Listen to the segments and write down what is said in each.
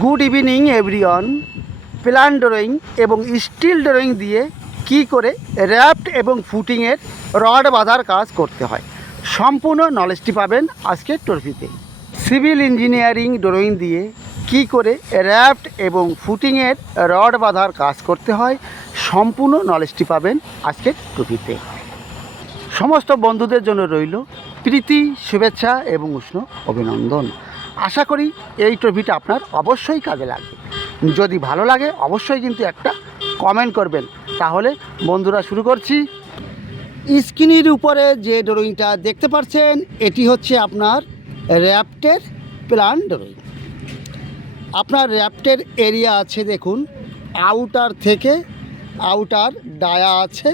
Good evening everyone. Plan drawing এবং still drawing দিয়ে কি করে র্যাফট এবং ফুটিংয়ের রড বাঁধার কাজ করতে হয় সম্পূর্ণ নলেজটি পাবেন আজকের টপিকে। সিভিল ইঞ্জিনিয়ারিং ড্রয়িং দিয়ে কি করে র্যাফট এবং ফুটিংয়ের রড বাঁধার কাজ করতে হয় সম্পূর্ণ নলেজটি পাবেন আজকের টপিকে। সমস্ত বন্ধুদের জন্য রইল প্রীতি, শুভেচ্ছা এবং উষ্ণ অভিনন্দন। আশা করি এই টপিটা আপনার অবশ্যই কাজে লাগবে। যদি ভালো লাগে অবশ্যই কিন্তু একটা কমেন্ট করবেন। তাহলে বন্ধুরা শুরু করছি। স্ক্রিনের উপরে যে ড্রয়িংটা দেখতে পাচ্ছেন এটি হচ্ছে আপনার র্যাফটের প্ল্যান ড্রয়িং। আপনার র্যাফটের এরিয়া আছে দেখুন, আউটার থেকে আউটার ডায়া আছে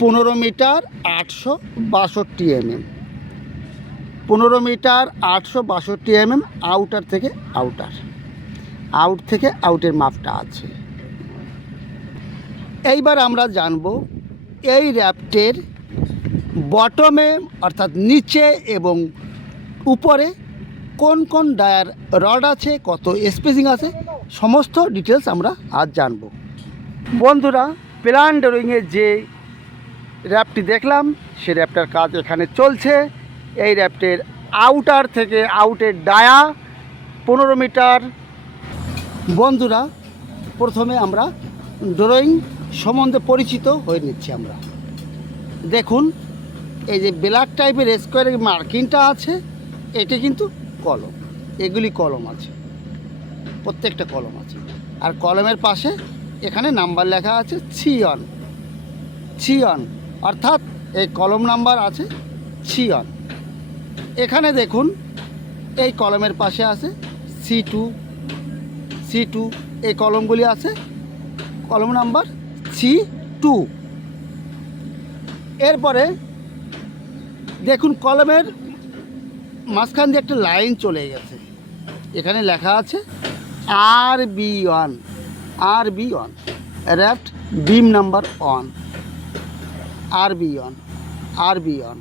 15 metre 862 mm, 15 metre 862 mm outer থেকে আউটার, আউট থেকে আউটের মাপটা আছে। এইবার আমরা জানব এই র্যাফটের বটমে অর্থাৎ নিচে এবং উপরে কোন কোন ডায়ার রড আছে, কত স্পেসিং আছে, সমস্ত ডিটেলস আমরা আজ জানব। বন্ধুরা, প্ল্যান ড্রয়িংয়ের যে র্যাফটটি দেখলাম সে র্যাফটার কাজ এখানে চলছে। এই র্যাফটের আউটার থেকে আউটের ডায়া 15 মিটার। বন্ধুরা, প্রথমে আমরা ড্রয়িং সম্বন্ধে পরিচিত হয়ে নিচ্ছি। আমরা দেখুন এই যে ব্ল্যাক টাইপের স্কোয়ারের মার্কিংটা আছে, এটি কিন্তু কলম, এগুলি কলম আছে, প্রত্যেকটা কলম আছে। আর কলমের পাশে এখানে নাম্বার লেখা আছে 6 অর্থাৎ এই কলম নাম্বার আছে 6। এখানে দেখুন এই কলমের পাশে আছে C2 এই কলমগুলি আছে কলম নাম্বার C2। এরপরে দেখুন কলমের মাঝখান দিয়ে একটা লাইন চলে গেছে, এখানে লেখা আছে RB1 র্যাফট বিম নাম্বার 1 RB1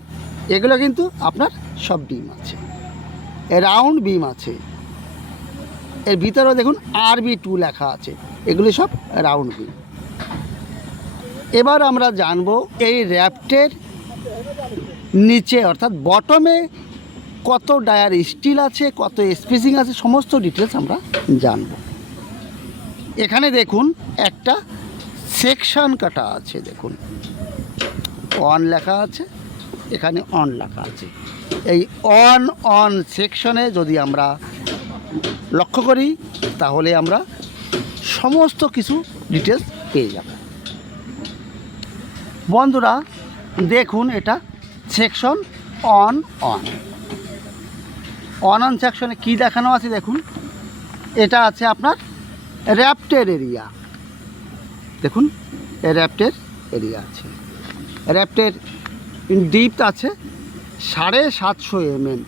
এগুলো কিন্তু আপনার সব বিম আছে, রাউন্ড বিম আছে। এর ভিতরেও দেখুন RB2 লেখা আছে, এগুলি সব রাউন্ড বিম। এবার আমরা জানব এই র্যাফটের নিচে অর্থাৎ বটমে কত ডায়ার স্টিল আছে, কত স্পেসিং আছে, সমস্ত ডিটেলস আমরা জানব। এখানে দেখুন একটা সেকশন কাটা আছে, দেখুন অন লেখা আছে, এখানে অন লেখা আছে। এই অন সেকশনে যদি আমরা লক্ষ্য করি তাহলে আমরা সমস্ত কিছু ডিটেলস পেয়ে যাব। বন্ধুরা দেখুন এটা সেকশন অন সেকশনে কি দেখানো আছে দেখুন। এটা আছে আপনার র্যাফটের এরিয়া, দেখুন র্যাফটের এরিয়া আছে, র্যাফটের ডিপথ আছে 750 mm,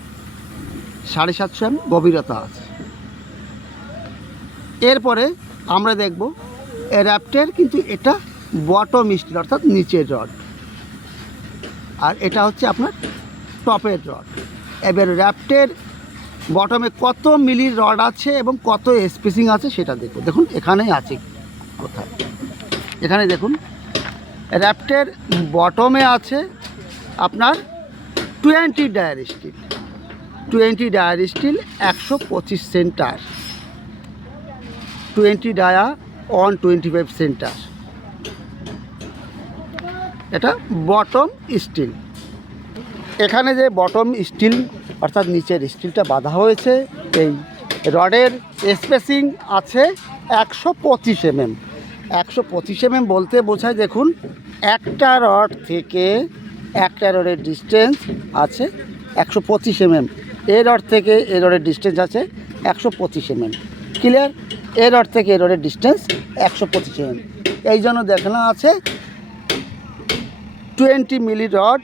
750 mm গভীরতা আছে। এরপরে আমরা দেখব র্যাফটের কিন্তু এটা বটম স্টিল অর্থাৎ নিচের রড, আর এটা হচ্ছে আপনার টপের রড। এবার র্যাফটের বটমে কত মিলির রড আছে এবং কত স্পেসিং আছে সেটা দেখুন। দেখুন এখানেই আছে কোথায়, এখানে দেখুন র্যাফটের বটমে আছে আপনার 20 ডায়ার স্টিল 125 সেন্টার, 20 ডায়া 125 সেন্টার, এটা বটম স্টিল। এখানে যে বটম স্টিল অর্থাৎ নিচের স্টিলটা বাঁধা হয়েছে, এই রডের স্পেসিং আছে 125 mm। 125 mm বলতে বোঝায় দেখুন একটা রড থেকে একটা রডের ডিস্টেন্স আছে 125 mm, এই রড থেকে এই রডের ডিস্টেন্স আছে 125 mm। ক্লিয়ার? এই রড থেকে এই রডের ডিস্টেন্স 125 mm। এই জন্য দেখানো আছে 20 মিলি রড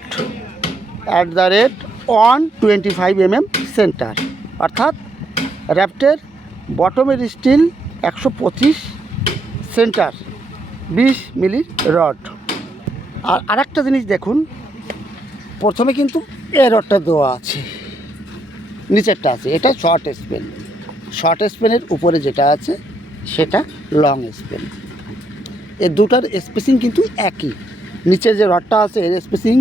@125 mm সেন্টার, অর্থাৎ র্যাফটের বটমের স্টিল 125 সেন্টার 20 মিলি রড। আর আরেকটা জিনিস দেখুন, প্রথমে কিন্তু এই রডটা দেওয়া আছে, নিচেরটা আছে, এটা শর্ট স্পেনের উপরে যেটা আছে সেটা লং স্পেন। এর দুটার স্পেসিং কিন্তু একই। নিচে যে রডটা আছে এর স্পেসিং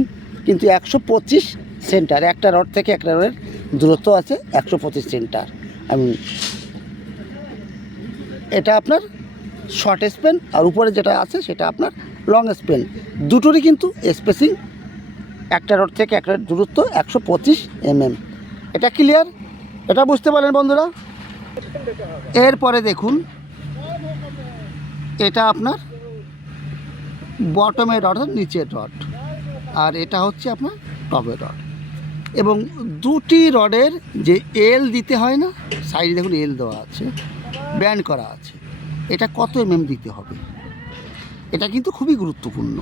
কিন্তু 125 সেন্টার। একটা রড থেকে একটা রডের দূরত্ব আছে 125 সেন্টার। এটা আপনার শর্ট স্পেন, আর উপরে যেটা আছে সেটা আপনার লং স্পেন। দুটোরই কিন্তু স্পেসিং একটা রড থেকে একটা দূরত্ব 125 এটা ক্লিয়ার? এটা বুঝতে পারলেন বন্ধুরা? এরপরে দেখুন, এটা আপনার বটমের রড, নিচের রড, আর এটা হচ্ছে আপনার টপের রড। এবং দুটি রডের যে এল দিতে হয় না, সাইডে দেখুন এল দেওয়া আছে, ব্যান্ড করা আছে, এটা কত দিতে হবে, এটা কিন্তু খুবই গুরুত্বপূর্ণ।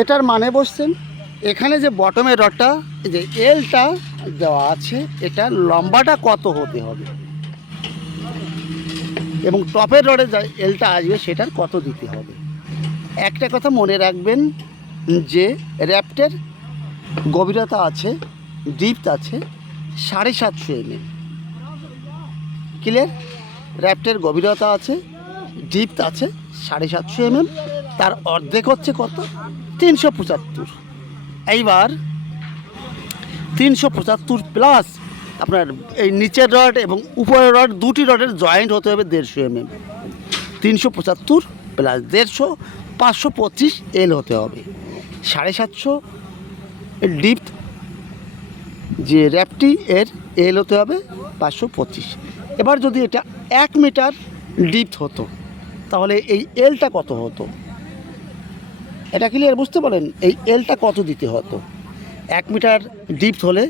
এটার মানে বসছেন, এখানে যে বটমের রডটা যে এলটা দেওয়া আছে এটা লম্বাটা কত হতে হবে, এবং টপের রডে যে এলটা আসবে সেটার কত দিতে হবে। একটা কথা মনে রাখবেন যে র্যাপ্টের গভীরতা আছে, ডিপথ আছে 750 ক্লিয়ার? র্যাপ্টের গভীরতা আছে, ডিপথ আছে 750 তার অর্ধেক হচ্ছে কত, 375। এইবার 375 প্লাস আপনার এই নিচের রড এবং উপরের রড, দুটি রডের জয়েন্ট হতে হবে 150 375 প্লাস 150 525 এল হতে হবে। 750 ডিপথ যে র্যাপটি এর এল হতে হবে 525। এবার যদি এটা 1 মিটার ডিপথ হতো তাহলে এই এলটা কত হতো, এটা ক্লিয়ার বুঝতে পারেন? এই এলটা কত দিতে হতো? 1 মিটার ডিপথ হলে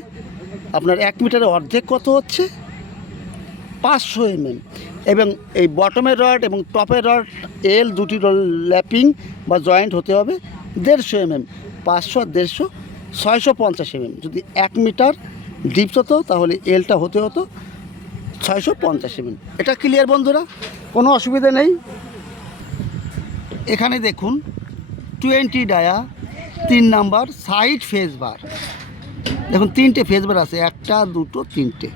আপনার 1 মিটারের অর্ধেক কত হচ্ছে, 500 এবং এই বটমের রড এবং টপের রড এল দুটি ল্যাপিং বা জয়েন্ট হতে হবে 150 500 আর 150 650 যদি 1 মিটার ডিপথ হতো তাহলে এলটা হতে হতো 650 এটা ক্লিয়ার বন্ধুরা? কোনো অসুবিধা নেই। এখানে দেখুন 20 ডায়া 3 নাম্বার সাইড ফেস বার, দেখুন 3টে ফেস বার আছে, 1 2 3টে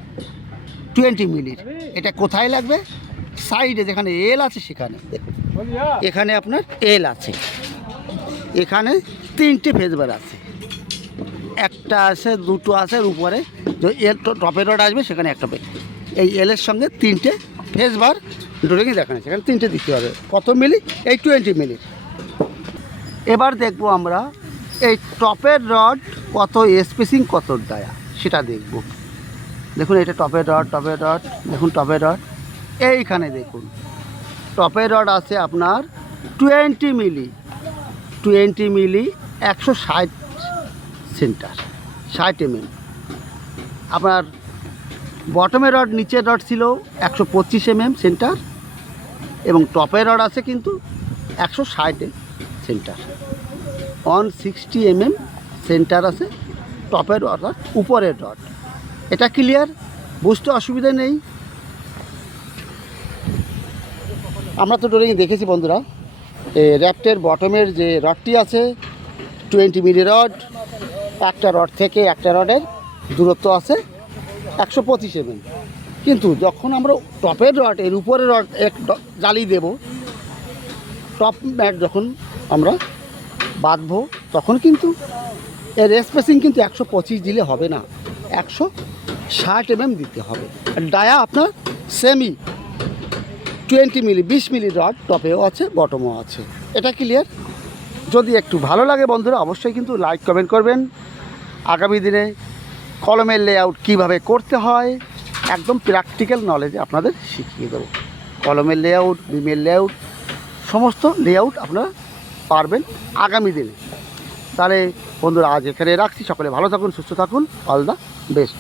20 মিলির। এটা কোথায় লাগবে? সাইডে যেখানে এল আছে সেখানে। দেখুন এখানে আপনার এল আছে, এখানে 3টে ফেস বার আছে, 1টা আছে 2টো আছে, আর উপরে যে এল টপের রড আসবে সেখানে একটা, এই এলের সঙ্গে 3টে ফেস বার ড্রয়িংয়ে দেখানো, সেখানে 3টে দিতে হবে। কত মিলি? এই 20 মিলির। এবার দেখব আমরা এই টপের রড কত স্পেসিং, কত ডায়া সেটা দেখব। দেখুন এটা টপের রড, দেখুন টপের রড এইখানে দেখুন টপের রড আছে আপনার 20 মিলি 160 সেন্টার 60 আপনার বটমের রড, নিচের রড ছিল 125 সেন্টার, এবং টপের রড আছে কিন্তু 160 সেন্টার, 160 সেন্টার আছে টপের অর্থাৎ উপরের রড। এটা ক্লিয়ার? বুঝতে অসুবিধা নেই। আমরা তো ড্রয়িং দেখেছি বন্ধুরা, র্যাপ্টের বটমের যে রডটি আছে 20 মিলি রড, একটা রড থেকে একটা রডের দূরত্ব আছে 125 কিন্তু যখন আমরা টপের রড এর উপরে রড এক জালি দেব, টপ ম্যাট যখন আমরা বাঁধবো তখন কিন্তু এর স্পেসিং কিন্তু 125 দিলে হবে না, 160 দিতে হবে। ডায়া আপনার সেমি 20 মিলি 20 মিলি রড টপেও আছে, বটমও আছে। এটা ক্লিয়ার? যদি একটু ভালো লাগে বন্ধুরা অবশ্যই কিন্তু লাইক কমেন্ট করবেন। আগামী দিনে কলমের লেআউট কীভাবে করতে হয় একদম প্র্যাকটিক্যাল নলেজে আপনাদের শিখিয়ে দেবো। কলমের লেআউট, বিমের লেআউট, সমস্ত লেআউট আপনারা পারবেন আগামী দিনে। তাহলে বন্ধুরা আজ এখানে রাখছি। সকলে ভালো থাকুন, সুস্থ থাকুন। All the best.